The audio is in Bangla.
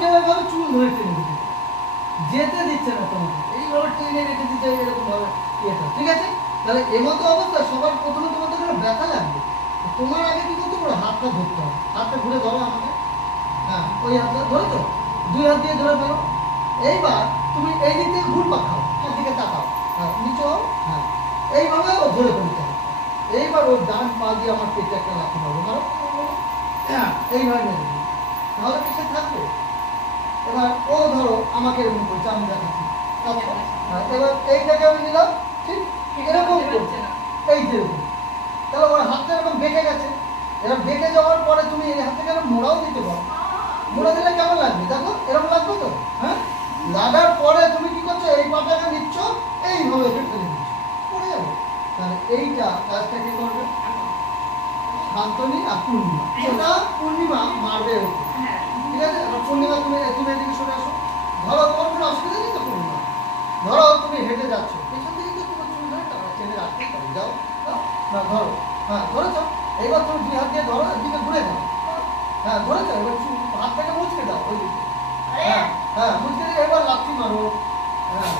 কেউ এভাবে চুল ধরে টেনে দিচ্ছে, যেতে দিচ্ছে না তোমাকে, এইভাবে টেনে রেখে দিচ্ছে এরকম ভাবে ইয়েটা, ঠিক আছে? তাহলে এমতো অবস্থা সবার প্রথমে তোমাদের কোনো ব্যথা লাগবে, তোমার আগে কি করতে পারো, হাতটা ধরতে হবে, হাতটা ঘুরে ধরো আমাকে, হ্যাঁ ওই হাতটা ধরে তো, দুই হাত দিয়ে ধরে ফেলো। এইবার তুমি এই দিক থেকে ঘুরপাক খাও, আমার দিকে তাকাও, হ্যাঁ নিচে হও, হ্যাঁ এইভাবে ও ধরে ফেলতে হবে। এইবার ওর ডান পা দিয়ে আমার পেটে একটা লাথি মারবো, মারো, এইভাবে মেরে দিই, তাহলে কি সে থাকবে? এবার ও ধরো আমাকে এরকম করছে, আমি দেখাচ্ছি, এবার এইটাকে আমি নিলাম, ঠিক এরকম করছে, এই যেরকম, তাহলে ওর হাতটা এরকম বেঁকে গেছে। এবার বেঁকে যাওয়ার পরে তুমি এই হাত থেকে মোড়াও দিতে পারো, মোড়া দিলে কেমন লাগবে দেখো, এরকম লাগবে তো, হ্যাঁ লাগার পরে তুমি কি করছো, এই পাটাকে নিচ্ছ, এইভাবে ফেলে দিচ্ছ, পড়ে যাবে। তাহলে এইটা কাজটা কি করবে, শান্তনী আর পূর্ণিমা, ওটা পূর্ণিমা মারবে ওকে, ঠিক আছে? এবার পূর্ণিমা তুমি এদিকে সরে আসো, ধরো তোমার কোনো অসুবিধা নেই তো পূর্ণিমা, ধরো তুমি হেঁটে যাচ্ছ, পেছন থেকে তো তোমার চুল ধরে টাকা টেনে রাখতে পারি, যাও না ধরো, হ্যাঁ ধরেছ, এইবার তুমি দুই হাত দিয়ে ধরো, এদিকে ঘুরে দাও, হ্যাঁ ধরেছ, এবার হাত থেকে মুচকে দাও ওই দিকে, হ্যাঁ হ্যাঁ মুচকে দিয়ে এবার লাথি মারো, হ্যাঁ